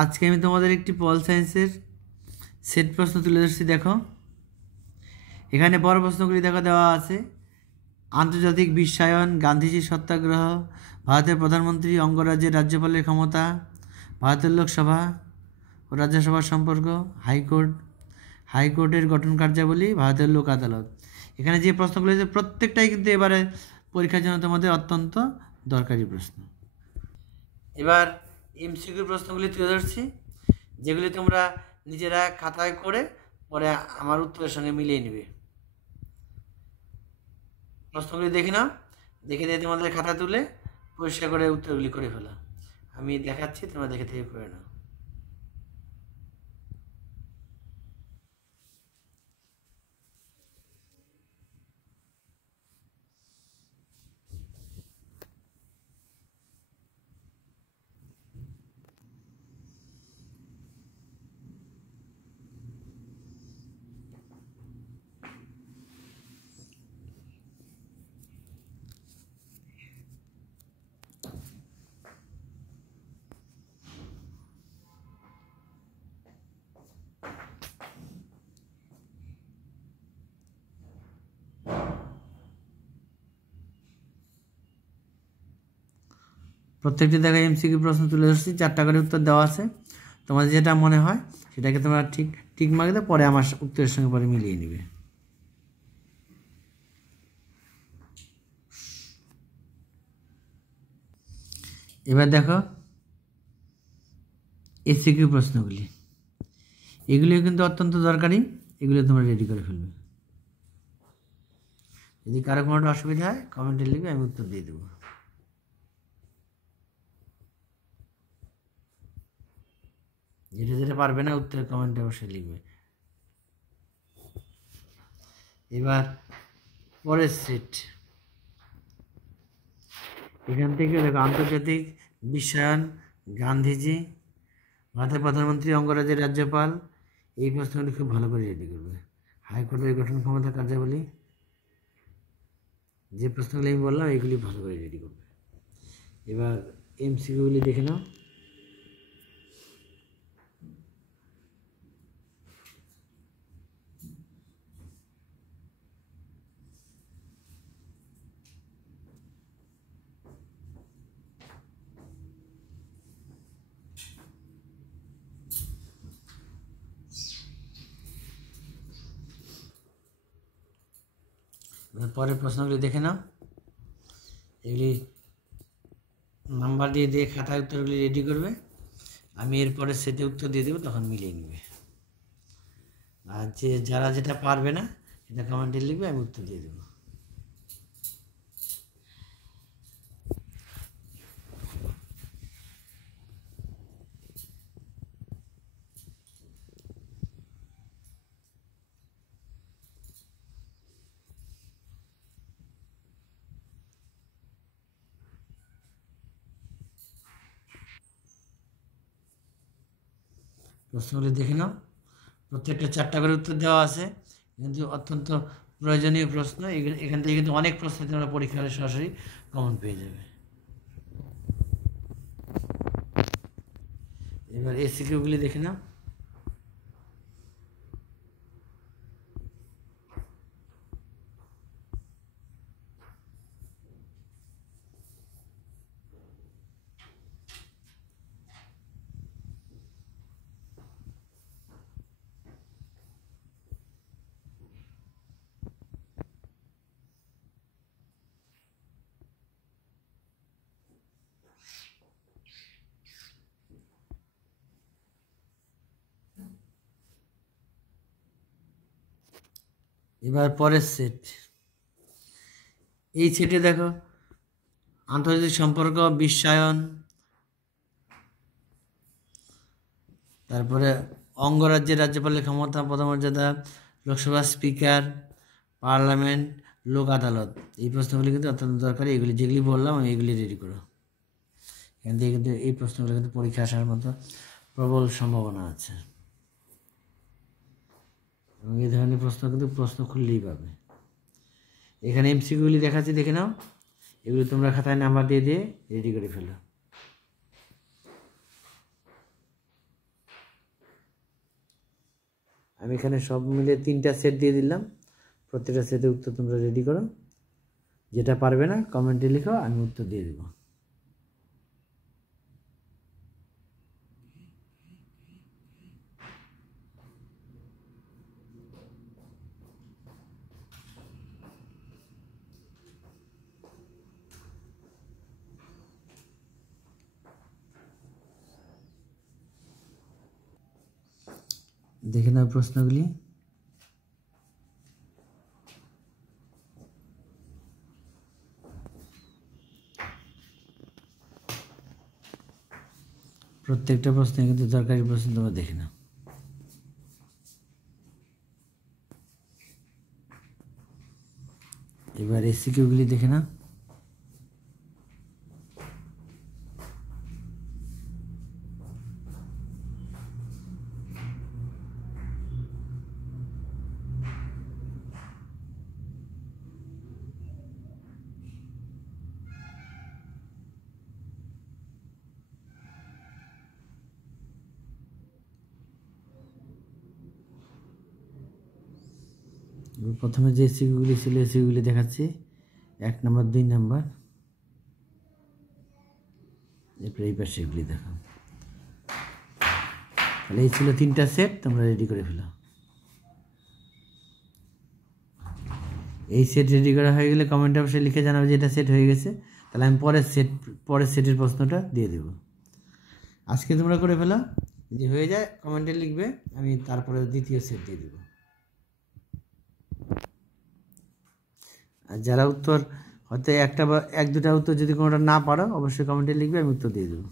আজকে আমি তোমাদের একটি পল সায়েন্সের সেট প্রশ্ন তুলে ধরছি। দেখো এখানে বড় প্রশ্নগুলি দেওয়া আছে। আন্তর্জাতিক বিশ্বায়ন, গান্ধীজির সত্যাগ্রহ, ভারতের প্রধানমন্ত্রী, অঙ্গরাজ্যের রাজ্যপালের ক্ষমতা, ভারতের লোকসভা ও রাজ্যসভার সম্পর্ক, হাইকোর্টের গঠন কার্যাবলী, ভারতের লোক আদালত। এখানে যে প্রশ্নগুলি আছে প্রত্যেকটাই কিন্তু এবারে পরীক্ষার জন্য তোমাদের অত্যন্ত দরকারি প্রশ্ন। এবার এমসিকিউ প্রশ্নগুলি তুলে ধরছি, যেগুলি তোমরা নিজেরা খাতায় করে পরে আমার উত্তরের সঙ্গে মিলিয়ে নেবে। প্রশ্নগুলি দেখে নাও, দেখে দিয়ে তোমাদের খাতা তুলে পরিষ্কার করে উত্তরগুলি করে ফেলো। আমি দেখাচ্ছি, তোমরা দেখে থেকে করে নাও। প্রত্যেকটি জায়গায় এমসিকিউ প্রশ্ন তুলে ধরছি, 4টা করে উত্তর দেওয়া আছে। তোমাদের যেটা মনে হয় সেটাকে তোমরা ঠিক মার্ক দাও, পরে আমার উত্তরের সঙ্গে পরে মিলিয়ে নেবে। এবার দেখো এমসিকিউ প্রশ্নগুলি, এগুলিও কিন্তু অত্যন্ত দরকারি, এগুলো তোমরা রেডি করে ফেলবে। যদি কারো কোনোটা অসুবিধা হয় কমেন্টে লিখবে, আমি উত্তর দিয়ে দেবো। যেটা পারবে না উত্তরের কমেন্টে অবশ্যই লিখবে। এবার পরের সেট, এখান থেকে দেখো আন্তর্জাতিক বিশ্বায়ন, গান্ধীজি, ভারতের প্রধানমন্ত্রী, অঙ্গরাজ্যের রাজ্যপাল, এই প্রশ্নগুলি খুব ভালো করে রেডি করবে। হাইকোর্টের গঠন ক্ষমতা কার্যাবলী, যে প্রশ্নগুলি আমি বললাম এইগুলি ভালো করে রেডি করবে। এবার এমসিকিউগুলি দেখে নাও। পরের প্রশ্নগুলি দেখে নাও, এগুলি নাম্বার দিয়ে খাতায় উত্তরগুলি রেডি করবে। আমি এরপরে সেটে উত্তর দিয়ে দেবো, তখন মিলিয়ে নেবে। আর যারা যেটা পারবে না সেটা কমেন্টে লিখবে, আমি উত্তর দিয়ে দেবো। প্রশ্নগুলি দেখে নাও, প্রত্যেকটা 4টা করে উত্তর দেওয়া আছে, কিন্তু অত্যন্ত প্রয়োজনীয় প্রশ্ন। এখান থেকে কিন্তু অনেক প্রশ্ন তোমরা পরীক্ষা হলে সরাসরি কমন পেয়ে যাবে। এবার এসিকিউগুলি দেখে নাও। এবার পরের সেট, এই সেটে দেখো আন্তর্জাতিক সম্পর্ক, বিশ্বায়ন, তারপরে অঙ্গরাজ্যের রাজ্যপালের ক্ষমতা, পদমর্যাদা, লোকসভা স্পিকার, পার্লামেন্ট, লোক আদালত, এই প্রশ্নগুলি কিন্তু অত্যন্ত দরকারি। এগুলি যেগুলি বললাম আমি এগুলি রেডি করো। এখান থেকে কিন্তু এই প্রশ্নগুলো কিন্তু পরীক্ষা আসার মতো প্রবল সম্ভাবনা আছে, এবং এই ধরনের প্রশ্ন কিন্তু প্রশ্ন খুললেই পাবে। এখানে এমসিকিউগুলি দেখাচ্ছি, দেখে নাও। এগুলি তোমরা খাতায় নাম্বার দিয়ে রেডি করে ফেলো। আমি এখানে সব মিলে 3টা সেট দিয়ে দিলাম। প্রত্যেকটা সেটের উত্তর তোমরা রেডি করো, যেটা পারবে না কমেন্টে লিখো, আমি উত্তর দিয়ে দেবো। দেখে নাও প্রশ্নগুলি। প্রত্যেকটা প্রশ্নে কিন্তু দরকারি প্রশ্ন তোমরা দেখে নাও। এবার এসিকিউগুলি দেখে নাও। প্রথমে যে এসিকিউগুলি ছিল এসিকিউগুলি দেখাচ্ছি, 1 নম্বর 2 নম্বর, এরপরে এই পাশে এগুলি দেখো। তাহলে এই ছিল 3টা সেট, তোমরা রেডি করে ফেলো। এই সেট রেডি করা হয়ে গেলে কমেন্ট অবশ্যই লিখে জানাবে যে এটা সেট হয়ে গেছে, তাহলে আমি পরের সেটের প্রশ্নটা দিয়ে দেবো। আজকে তোমরা করে ফেলো, যদি হয়ে যায় কমেন্টে লিখবে, আমি তারপরে দ্বিতীয় সেট দিয়ে দেবো। আর যারা উত্তর হয়তো একটা বা 1-2টা উত্তর যদি কোনোটা না পারো অবশ্যই কমেন্টে লিখবে, আমি উত্তর দিয়ে দেবো।